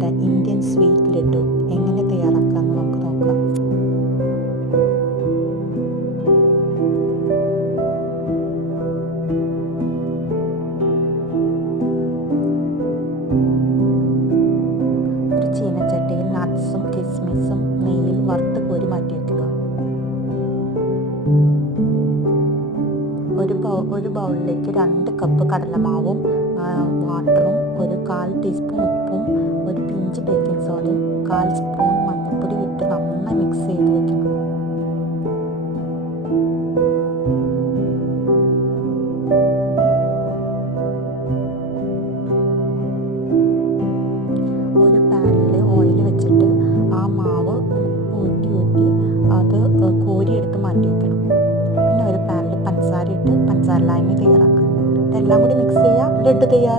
ഇഷ്ടപ്പെട്ട Indian sweet laddu എങ്ങനെ തയ്യാറാക്കാമെന്ന് നമുക്ക് നോക്കാം. ഒരു ചീനച്ചട്ടിയിൽ നട്ട്സും കിസ്മിസും നെയ്യിൽ വറുത്ത് കോരി മാറ്റി വയ്ക്കുക. ഒരു ബൗളിലേക്ക് 2 കപ്പ് കടലമാവും വാട്ടറും 1/4 ടീസ്പൂൺ ഉപ്പും 1 പിഞ്ച് ബേക്കിംഗ് സോഡയും 1/4 സ്പൂൺ മഞ്ഞൾപ്പൊടി ഇട്ട് നന്നായി മിക്സ് ചെയ്ത് വെക്കണം. ഒരു പാനിൽ ഓയിൽ വെച്ചിട്ട് ആ മാവ് ഊറ്റി അത് കോരിയെടുത്ത് മാറ്റി വയ്ക്കണം. പിന്നെ ഒരു പാനിൽ പഞ്ചസാര ഇട്ട് പഞ്ചസാര ലായനി തയ്യാറാക്കുക. ഇതെല്ലാം കൂടി മിക്സ് ചെയ്യുക. ലഡു തയ്യാർ.